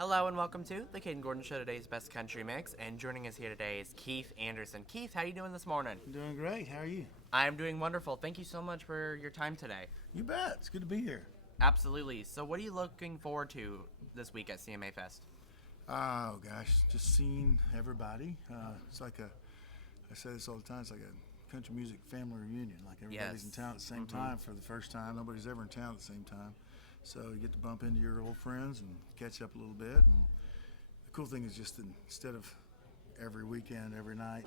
Hello and welcome to the Kayden Gordon Show, today's best country mix. And joining us here today is Keith Anderson. Keith, how are you doing this morning? I'm doing great. How are you? I'm doing wonderful. Thank you so much for your time today. You bet. It's good to be here. Absolutely. So what are you looking forward to this week at CMA Fest? Oh gosh, just seeing everybody. It's like I say this all the time. It's like a country music family reunion. Like everybody's in town at the same time for the first time. Nobody's ever in town at the same time. So you get to bump into your old friends and catch up a little bit. And the cool thing is just that instead of every weekend, every night,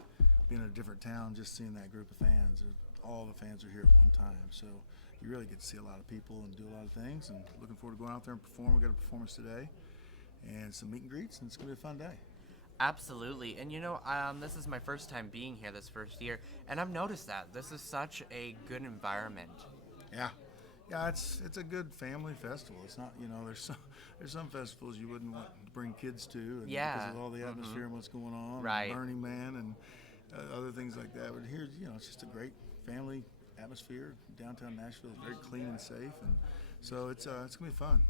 being in a different town, just seeing that group of fans. All the fans are here at one time. So you really get to see a lot of people and do a lot of things. And looking forward to going out there and perform. We got a performance today and some meet and greets, and it's going to be a fun day. Absolutely. And this is my first time being here this first year, and I've noticed that this is such a good environment. Yeah, it's a good family festival. It's not, there's some festivals you wouldn't want to bring kids to, and because of all the atmosphere and what's going on, Right. and Burning Man and other things like that. But here, it's just a great family atmosphere. Downtown Nashville is very clean and safe, and so it's gonna be fun.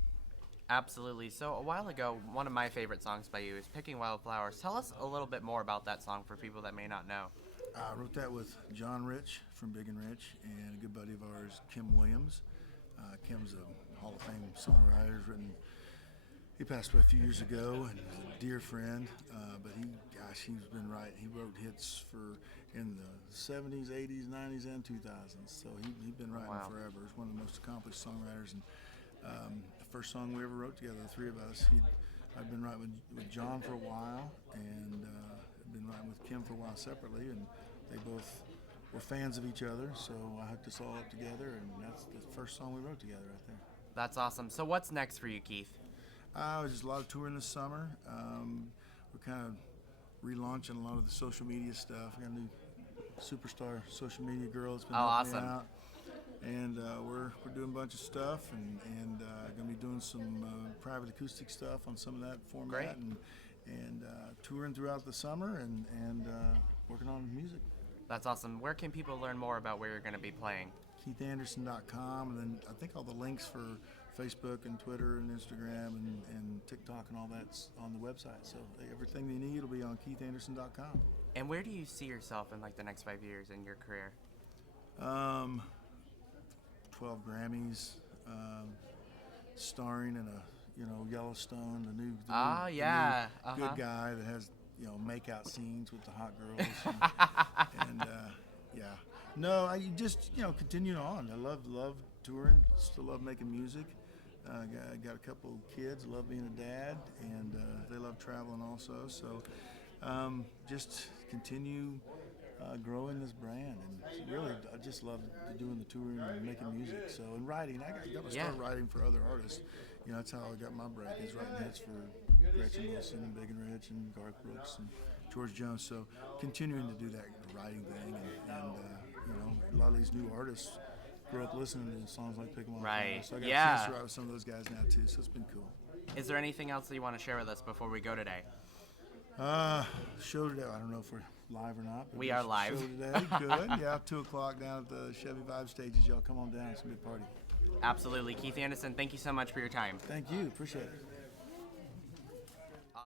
Absolutely. So a while ago, one of my favorite songs by you is Picking Wildflowers. Tell us a little bit more about that song for people that may not know. I wrote that with John Rich from Big and Rich and a good buddy of ours, Kim Williams. Kim's a Hall of Fame songwriter. He passed away a few years ago, and he's a dear friend. But he's been writing. He wrote hits in the 70s, 80s, 90s, and 2000s. So he's been writing forever. He's one of the most accomplished songwriters. And the first song we ever wrote together, the three of us, I'd been writing with John for a while, and I'd been writing with Kim for a while separately, and they both were fans of each other, so I hooked us all up together, and that's the first song we wrote together right there. That's awesome. So what's next for you, Keith? Just a lot of touring this summer. We're kind of relaunching a lot of the social media stuff. We got a new superstar social media girl that's been helping me out. And we're doing a bunch of stuff, and going to be doing some private acoustic stuff on some of that format. Great. And touring throughout the summer and working on music. That's awesome. Where can people learn more about where you're going to be playing? KeithAnderson.com, and then I think all the links for Facebook and Twitter and Instagram and TikTok and all that's on the website. So everything you need will be on KeithAnderson.com. And where do you see yourself in like the next 5 years in your career? 12 Grammys, starring in a Yellowstone, the new good guy that has makeout scenes with the hot girls, and no, I just continue on. I love touring, still love making music. I got a couple kids, love being a dad, and they love traveling also. So just continue growing this brand, and really I just love doing the touring and making music. So in writing, I got to start writing for other artists. That's how I got my break, is writing hits for Gretchen Wilson and Big and Rich and Garth Brooks and George Jones. So continuing to do that writing thing, and a lot of these new artists grew up listening to songs like Pick 'em Up. Right. So I got a chance to write with some of those guys now too. So it's been cool. Is there anything else that you want to share with us before we go today? Show today. I don't know if we're live or not. But We are live. Show today. Good. Yeah, 2:00 down at the Chevy Vibe stages. Y'all come on down. It's a good party. Absolutely. Keith Anderson, thank you so much for your time. Thank you. Appreciate it.